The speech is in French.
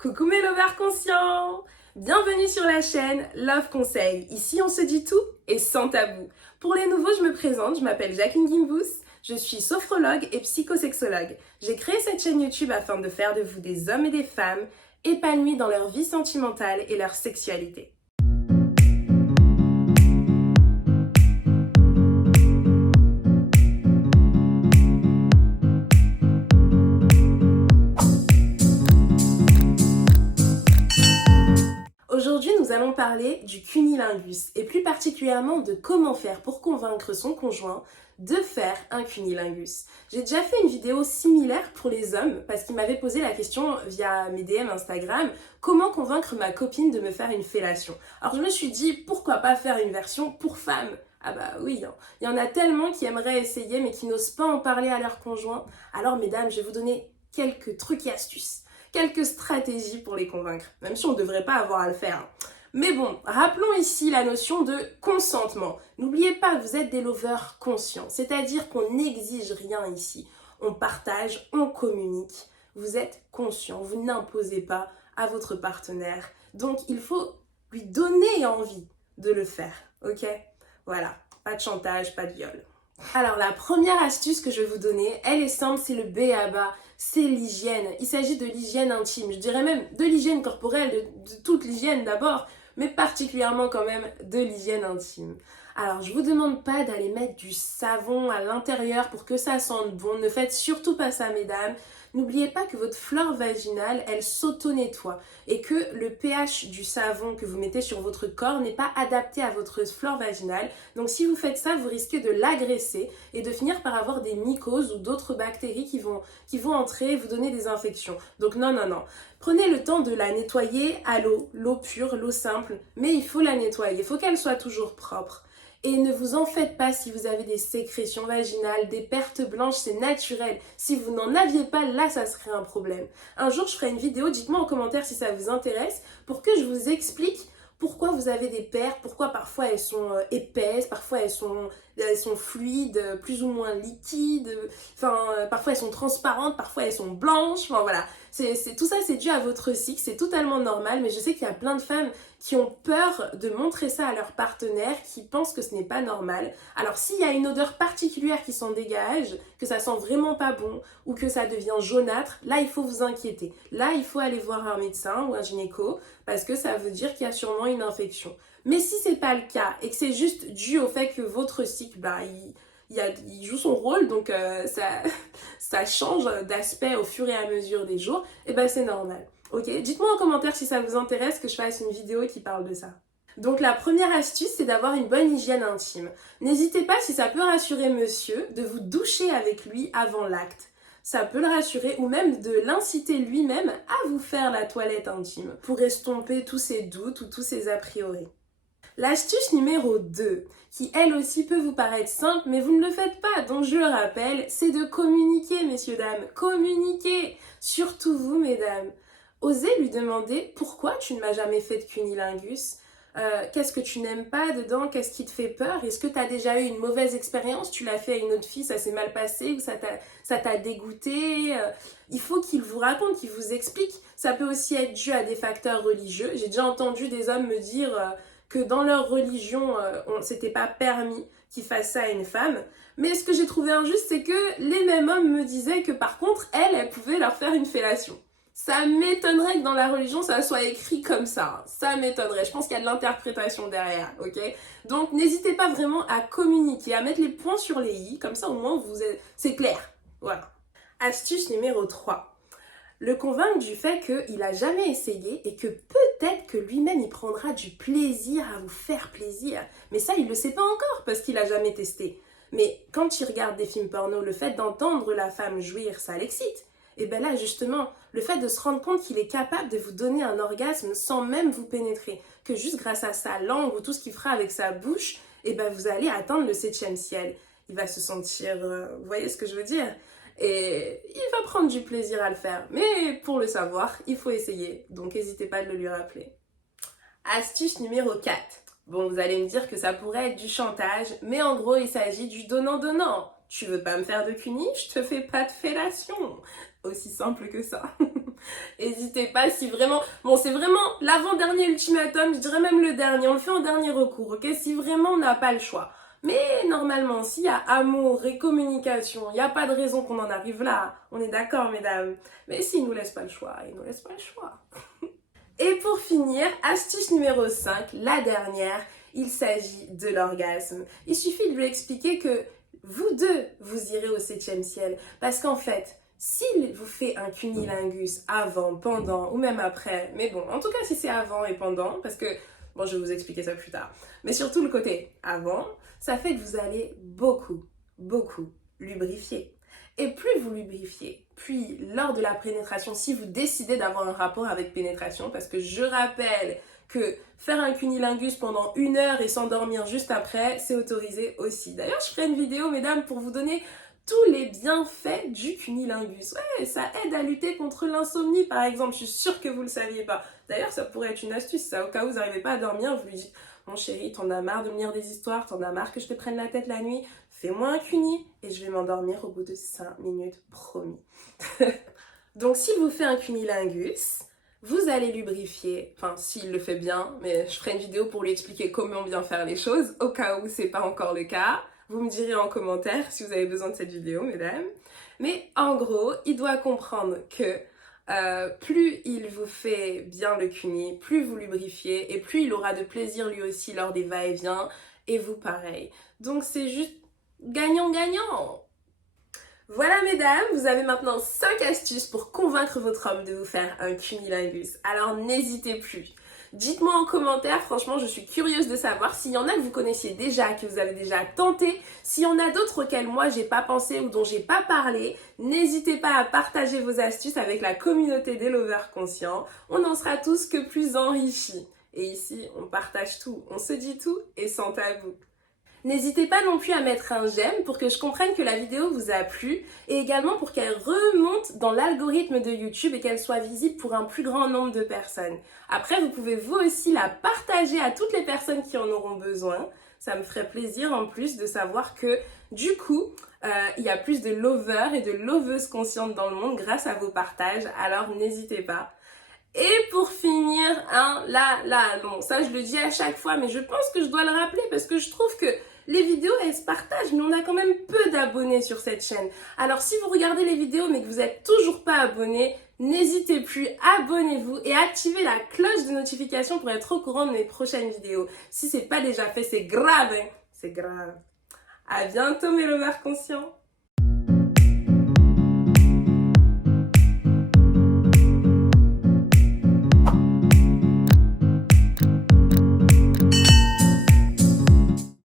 Coucou mes lovers conscients! Bienvenue sur la chaîne Love Conseil. Ici on se dit tout et sans tabou. Pour les nouveaux, je me présente, je m'appelle Jacqueline Gimbous, je suis sophrologue et psychosexologue. J'ai créé cette chaîne YouTube afin de faire de vous des hommes et des femmes épanouis dans leur vie sentimentale et leur sexualité. Aujourd'hui, nous allons parler du cunnilingus et plus particulièrement de comment faire pour convaincre son conjoint de faire un cunnilingus. J'ai déjà fait une vidéo similaire pour les hommes parce qu'ils m'avaient posé la question via mes DM Instagram, comment convaincre ma copine de me faire une fellation. Alors je me suis dit, pourquoi pas faire une version pour femmes? Ah bah oui, hein. Il y en a tellement qui aimeraient essayer mais qui n'osent pas en parler à leur conjoint. Alors mesdames, je vais vous donner quelques trucs et astuces. Quelques stratégies pour les convaincre, même si on ne devrait pas avoir à le faire. Mais bon, rappelons ici la notion de consentement. N'oubliez pas que vous êtes des lovers conscients, c'est-à-dire qu'on n'exige rien ici. On partage, on communique. Vous êtes conscient, vous n'imposez pas à votre partenaire. Donc il faut lui donner envie de le faire, ok? Voilà, pas de chantage, pas de viol. Alors la première astuce que je vais vous donner, elle est simple, c'est le b.a.-ba, c'est l'hygiène. Il s'agit de l'hygiène intime, je dirais même de l'hygiène corporelle, de toute l'hygiène d'abord, mais particulièrement quand même de l'hygiène intime. Alors je vous demande pas d'aller mettre du savon à l'intérieur pour que ça sente bon, ne faites surtout pas ça mesdames. N'oubliez pas que votre flore vaginale, elle s'auto-nettoie et que le pH du savon que vous mettez sur votre corps n'est pas adapté à votre flore vaginale. Donc si vous faites ça, vous risquez de l'agresser et de finir par avoir des mycoses ou d'autres bactéries qui vont entrer et vous donner des infections. Donc non. Prenez le temps de la nettoyer à l'eau pure, l'eau simple, mais il faut la nettoyer, il faut qu'elle soit toujours propre. Et ne vous en faites pas si vous avez des sécrétions vaginales, des pertes blanches, c'est naturel. Si vous n'en aviez pas, là, ça serait un problème. Un jour, je ferai une vidéo, dites-moi en commentaire si ça vous intéresse, pour que je vous explique pourquoi vous avez des pertes, pourquoi parfois elles sont épaisses, parfois elles sont fluides, plus ou moins liquides, parfois elles sont transparentes, parfois elles sont blanches, voilà. Tout ça, c'est dû à votre cycle, c'est totalement normal, mais je sais qu'il y a plein de femmes qui ont peur de montrer ça à leur partenaire, qui pensent que ce n'est pas normal. Alors s'il y a une odeur particulière qui s'en dégage, que ça sent vraiment pas bon, ou que ça devient jaunâtre, là il faut vous inquiéter. Là il faut aller voir un médecin ou un gynéco, parce que ça veut dire qu'il y a sûrement une infection. Mais si c'est pas le cas, et que c'est juste dû au fait que votre cycle, il joue son rôle, donc ça change d'aspect au fur et à mesure des jours, et c'est normal. Ok, dites-moi en commentaire si ça vous intéresse que je fasse une vidéo qui parle de ça. Donc la première astuce, c'est d'avoir une bonne hygiène intime. N'hésitez pas, si ça peut rassurer monsieur, de vous doucher avec lui avant l'acte. Ça peut le rassurer ou même de l'inciter lui-même à vous faire la toilette intime pour estomper tous ses doutes ou tous ses a priori. L'astuce numéro 2, qui elle aussi peut vous paraître simple, mais vous ne le faites pas, donc je le rappelle, c'est de communiquer, messieurs, dames. Communiquez, surtout vous, mesdames. Osez lui demander pourquoi tu ne m'as jamais fait de cunnilingus, qu'est-ce que tu n'aimes pas dedans, qu'est-ce qui te fait peur, est-ce que tu as déjà eu une mauvaise expérience, tu l'as fait à une autre fille, ça s'est mal passé ou ça t'a dégoûté, il faut qu'il vous raconte, qu'il vous explique. Ça peut aussi être dû à des facteurs religieux. J'ai déjà entendu des hommes me dire que dans leur religion, c'était pas permis qu'ils fassent ça à une femme. Mais ce que j'ai trouvé injuste, c'est que les mêmes hommes me disaient que par contre, elles pouvaient leur faire une fellation. Ça m'étonnerait que dans la religion, ça soit écrit comme ça. Ça m'étonnerait. Je pense qu'il y a de l'interprétation derrière, ok? Donc, n'hésitez pas vraiment à communiquer, à mettre les points sur les i. Comme ça, au moins, c'est clair. Voilà. Astuce numéro 3. Le convaincre du fait qu'il n'a jamais essayé et que peut-être que lui-même il prendra du plaisir à vous faire plaisir. Mais ça, il ne le sait pas encore parce qu'il n'a jamais testé. Mais quand il regarde des films porno, le fait d'entendre la femme jouir, ça l'excite. Et bien là, justement, le fait de se rendre compte qu'il est capable de vous donner un orgasme sans même vous pénétrer, que juste grâce à sa langue ou tout ce qu'il fera avec sa bouche, vous allez atteindre le 7e ciel. Il va se sentir... vous voyez ce que je veux dire ? Et il va prendre du plaisir à le faire. Mais pour le savoir, il faut essayer. Donc n'hésitez pas de le lui rappeler. Astuce numéro 4. Bon, vous allez me dire que ça pourrait être du chantage, mais en gros, il s'agit du donnant-donnant. Tu veux pas me faire de cuni? Je te fais pas de fellation. Aussi simple que ça. N'hésitez pas si vraiment... Bon, c'est vraiment l'avant-dernier ultimatum, je dirais même le dernier. On le fait en dernier recours, ok? Si vraiment on n'a pas le choix. Mais normalement, s'il y a amour et communication, il n'y a pas de raison qu'on en arrive là. On est d'accord, mesdames. Mais s'il nous laisse pas le choix, il nous laisse pas le choix. Et pour finir, astuce numéro 5, la dernière, il s'agit de l'orgasme. Il suffit de lui expliquer que vous deux, vous irez au 7e ciel. Parce qu'en fait, s'il vous fait un cunilingus avant, pendant ou même après, mais bon, en tout cas si c'est avant et pendant, parce que, bon je vais vous expliquer ça plus tard, mais surtout le côté avant, ça fait que vous allez beaucoup lubrifier. Et plus vous lubrifiez, puis lors de la pénétration, si vous décidez d'avoir un rapport avec pénétration, parce que je rappelle que faire un cunilingus pendant 1 heure et s'endormir juste après, c'est autorisé aussi. D'ailleurs, je ferai une vidéo, mesdames, pour vous donner tous les bienfaits du cunilingus. Ouais, ça aide à lutter contre l'insomnie, par exemple. Je suis sûre que vous le saviez pas. D'ailleurs, ça pourrait être une astuce, ça. Au cas où vous n'arrivez pas à dormir, vous lui dites « Mon chéri, t'en as marre de me lire des histoires, t'en as marre que je te prenne la tête la nuit, fais-moi un cuni et je vais m'endormir au bout de 5 minutes, promis. » Donc, s'il vous fait un cunilingus, vous allez lubrifier, enfin s'il le fait bien, mais je ferai une vidéo pour lui expliquer comment bien faire les choses, au cas où c'est pas encore le cas. Vous me direz en commentaire si vous avez besoin de cette vidéo, mesdames. Mais en gros, il doit comprendre que plus il vous fait bien le cuni, plus vous lubrifiez et plus il aura de plaisir lui aussi lors des va-et-vient et vous pareil. Donc c'est juste gagnant-gagnant. Voilà mesdames, vous avez maintenant 5 astuces pour convaincre votre homme de vous faire un cunilingus. Alors n'hésitez plus. Dites-moi en commentaire, franchement je suis curieuse de savoir s'il y en a que vous connaissiez déjà, que vous avez déjà tenté, s'il y en a d'autres auxquels moi j'ai pas pensé ou dont j'ai pas parlé, n'hésitez pas à partager vos astuces avec la communauté des lovers conscients, on en sera tous que plus enrichis. Et ici on partage tout, on se dit tout et sans tabou. N'hésitez pas non plus à mettre un j'aime pour que je comprenne que la vidéo vous a plu et également pour qu'elle remonte dans l'algorithme de YouTube et qu'elle soit visible pour un plus grand nombre de personnes. Après, vous pouvez vous aussi la partager à toutes les personnes qui en auront besoin. Ça me ferait plaisir en plus de savoir que du coup, il y a plus de lovers et de loveuses conscientes dans le monde grâce à vos partages. Alors n'hésitez pas. Et pour finir, bon, ça je le dis à chaque fois, mais je pense que je dois le rappeler parce que je trouve que les vidéos, elles se partagent, mais on a quand même peu d'abonnés sur cette chaîne. Alors si vous regardez les vidéos mais que vous n'êtes toujours pas abonné, n'hésitez plus, abonnez-vous et activez la cloche de notification pour être au courant de mes prochaines vidéos. Si c'est pas déjà fait, c'est grave, hein. C'est grave. À bientôt mes lovers conscients.